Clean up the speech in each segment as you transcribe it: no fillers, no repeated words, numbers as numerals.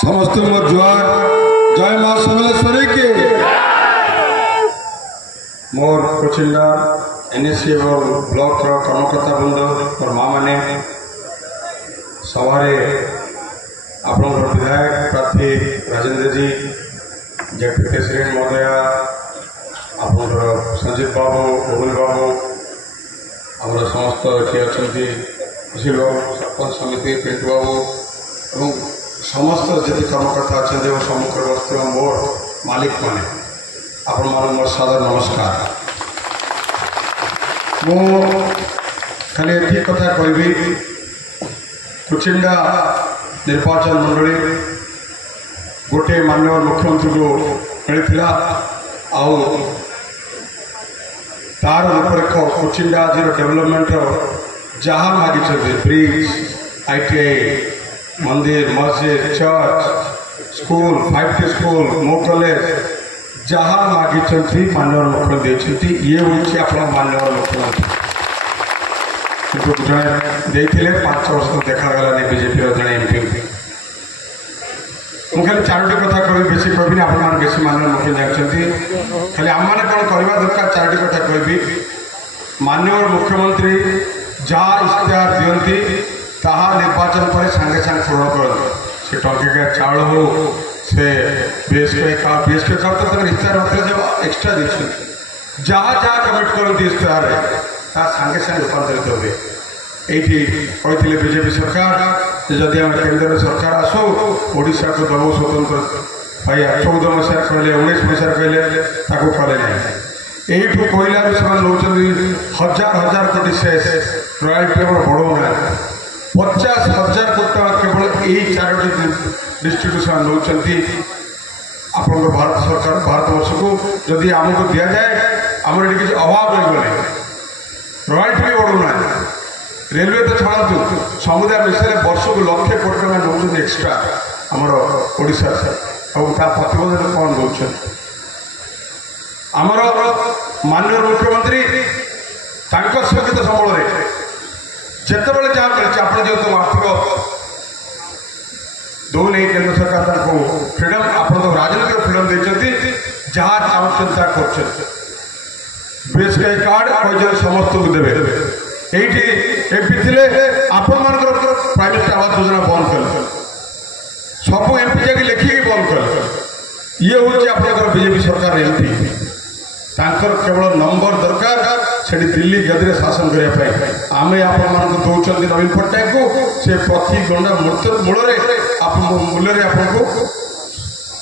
समस्त मोर जुआर जय मां समलेश्वरी के मोर कोचिंडा एनएससी और ब्लॉक कर्मकर्ता बृंद और माँ मैंने सवारे आप विधायक प्रार्थी राजेंद्र जी जेपी प्रेसिडेंट महोदया आप संजीव बाबू गोविंद बाबू आम समस्त ये अच्छा खुशी बाबू सरपंच समिति पिंटू बाबू और समस्त जी कर्मकर्ता अच्छा सम्मुखें बस मोर मालिक मैंने आपण मान मोर सादर नमस्कार। मु खाली ये कथा कहि कुचिंडा निर्वाचन मंडली गोटे माननीय मुख्यमंत्री को मिलता आउ तार रूपरेख कुचिंडा आज डेवलपमेंट जहाँ मागी ब्रिज ITI मंदिर मस्जिद चर्च स्कूल 5T स्कूल मो कॉलेज जहाँ मागी माननीय मुख्यमंत्री ये हूँ आप माननीय मुख्यमंत्री जड़े 5 वर्ष तो देखागलानी बीजेपी जड़े MP मुझे खाली 4टी कथा कह बेस कहबी आप बेस माननीय मुख्यमंत्री जानते खाली आम मैंने कौन करवा दरकार 4टी कथा कहबी माननीय मुख्यमंत्री जहाँ इश्तेहार दिखती ताहा निर्वाचन पर सांगे सांगे पूर्ण करते से टंकिका चाउल हो से BSK कार्ड तो इश्तेहार मतलब एक्सट्रा देखते जहाँ जहाँ कमिट करती इश्तेहार सांगे सांगे रूपांतरित हुए ये कहते बीजेपी सरकार जदि आम केन्द्र सरकार आसो ओडिशा को दबो स्वतंत्र भाई 14 मसीहा कहले 19 मसीहा कहले ताकू कले ना यू कहला से हजार हजार कोटी शेष रॉयल्टी बढ़ाऊना 50,000 कोटी टका केवल यही 4टी डिस्ट्रिक्ट से नौ आप भारत सरकार भारत वर्ष को जदि आमको दि जाए आम ये किसी अभाव रही रॉयल्टी भी बढ़ाऊना रेलवे तो छाड़ू समुदाय विषय वर्ष को लक्ष कोटी टका नौ एक्सट्रा आमर ओडिशा और प्रतिबंधन कौन दौर आमर माननीय मुख्यमंत्री संगीत संबल जिते बड़े जहाँ मिले आप जो आर्थिक दौने केन्द्र सरकार फ्रीडम आप राजनीतिक फ्रीडम देते जहाँ चाहते BSK कार्ड कह समस्त को देवे ये MP थे आपण प्राइवेट आवास योजना बंद कले सब MP जाकि लिखिकी बंद कले ये हूँ आप बीजेपी सरकार MP केवल नंबर दरकार से दिल्ली गदी शासन करने आम आप दौरान नवीन पट्टनायक को से प्रति गंडा मूल मूल्य आपको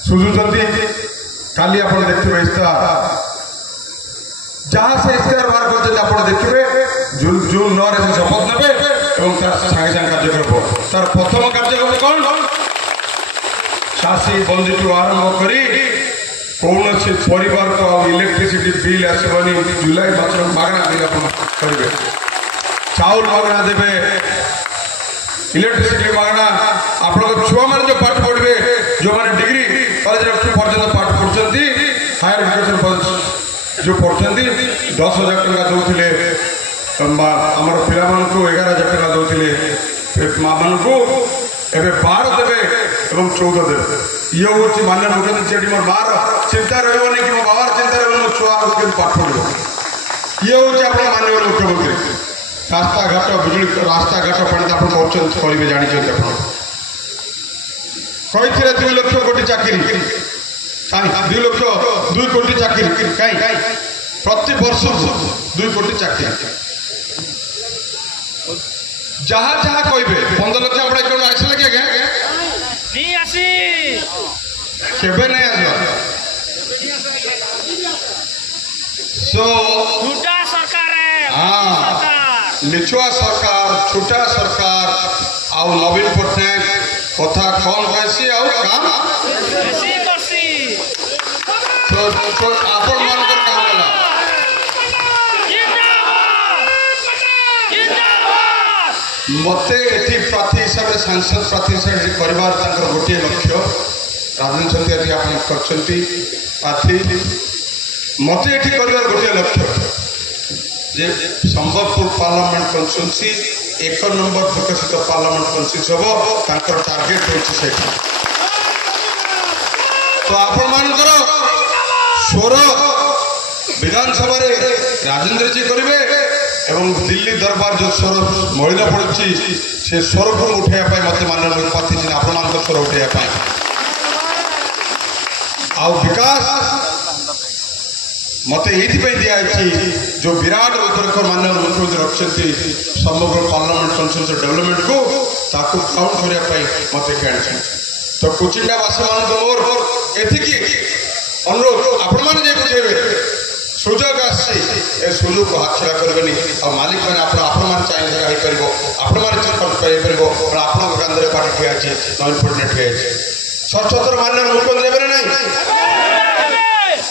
सुझुंट काली आप देखिए इश्तेहार जहाँ से इश्तेहार बाहर कर देखिए जून 9 से शपथ ने सागे सागे कार्यक्रम तार प्रथम कार्यक्रम कौन चाषी बंदी आरंभ कर कौन से परिवार को इलेक्ट्रिसिटी बिल आसवानी जुलाई मास मागणा बिल करेंगे चाउल मागणा देवे इलेक्ट्रिसिटी मागणा आप छुआ मैंने जो पाठ पढ़े जो मैंने डिग्री कॉलेज पर्यटन पाठ पढ़ते हायर एजुकेशन जो पढ़ते 10,000 टका दौले आम पिला 11,000 टका दौले माँ मान को एवं 12 देवे और 14 देवे ये हूँ माननीय मुख्यमंत्री मोर मार चिंता रही कि मो बाबार चिंता रही मो छुआ पाठ पढ़ो ये हूँ आप माननीय मुख्यमंत्री रास्ता घाट बिजुली रास्ता घाट पानी आप करेंगे जानते कही 2 लाख कोटी चाकरी 2 लाख 2 कोटी चाकरी कहीं प्रति वर्ष 2 कोटी चाकरी जहाँ जहाँ कहे 15 लाख आप आसला कि केबे नहीं आसला सो छोटा सरकार हाँ निचुआ सरकार छोटा सरकार आउ नवीन पट्टनायक कथा कौन कैसी आउ काम तो आपण मान कर काम कला मते एटी प्रार्थी हिसाब से सांसद प्रार्थी हिसाब से परिवार गोटे लक्ष्य राजनीति आदि आप प्रार्थी मते ये कर गोटे लक्ष्य जे संबलपुर पार्लियामेंट कन्स्टिट्यूएंसी 1 नंबर विकसित पार्लियामेंट कन्स्टिट्यूएंसी हम टार्गेट होती तो आपणमानकर स्वर विधानसभा राजेंद्र जी करेंगे एवं दिल्ली दरबार जो स्वर मलिन पड़ी से स्वर को उठाइबा मत माननीय पार्टी आपण स्वर उठाइबा आ विकास मत ये दिखाई जो विराट रुद्रकर माननीय मुख्यमंत्री रखिंट समग्र पार्लियामेंट कंस्टिट्यूएंसी डेवलपमेंट को ताकू काउंट करने मत कहते तो कुचिंडावासी मान मोर एतिकी अनुरोध आपण मैंने बुझेबे सुजोग आए सुजोग को हाथ छड़ा करेंगे और मालिक मैंने आपण चाहिए आपण मैंने आपण कांधे पार्टी ठिया नवीन पट्टनायक ठिया सचतर माननीय मुख्यमंत्री ना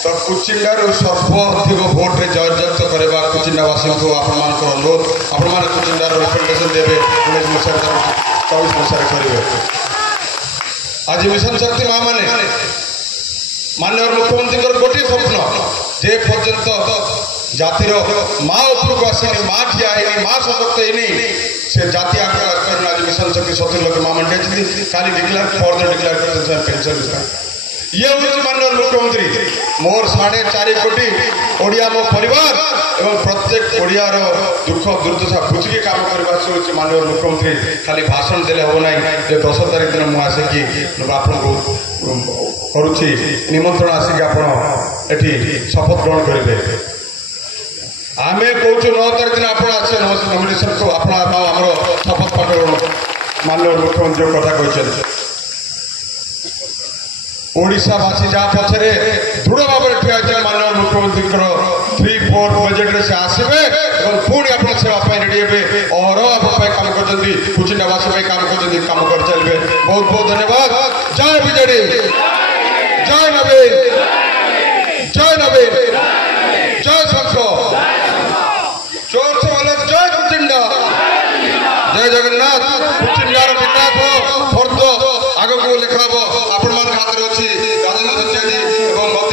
तो कुचिंडार सर्व अधिक भोट रे जयजुक्त करवा कुचिंडावासी को आपण अनुरोध आपण मैंने कुचिंडार रिप्रेजेंटेशन देवे 19 मसीहा 24 मसीहा करेंगे आज मिशन शक्ति माँ मैंने माननीय मुख्यमंत्री गोटे स्वप्न जे पर्यंत जातिर माँ उपरक आसनी माँ ठिया है माँ सशक्त है से जाति आकर आज मिशन शक्ति 70 लाख माँ मंडे काली डिक्लेयर फर्दर डिक्लेयर करते पेंशन ये हूँ माननीय मुख्यमंत्री मोर 4.5 कोटी ओडिया मो परिवार एवं प्रत्येक ओडियार दुख दुर्दशा बुझिकी काम करने से माननीय मुख्यमंत्री खाली भाषण देले हो ना 10 तारीख दिन मुझे आसिकी आपको करुच्ची निमंत्रण आसिक आपठी शपथ ग्रहण करेंगे आम कौच 9 तारीख दिन आप नमिनेशन को आमर शपथ पाठ ग्रहण माननीय मुख्यमंत्री कथा कहते ओडिशावासी जहाँ पछरे दृढ़ भाव में ठिया माननीय मुख्यमंत्री 3-4 बजेट से आसवे और पुणी आप सेवाई रेडी हे और काम कर कुचिंडावासी काम कर चलिए बहुत बहुत धन्यवाद जय बीजेडी जय नवीन जय नवीन जय शंख जोर से बोले जय कुचिंडा जय जगन्नाथ कुचिंडार विकास हो फर्द आग को लिखा आपण मान हाथ अच्छी राजेंद्र जी और मत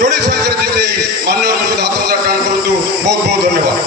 जोड़ी संकर जीते माननीय मुख्यमंत्री हाथ टाण करूँ बहुत बहुत धन्यवाद।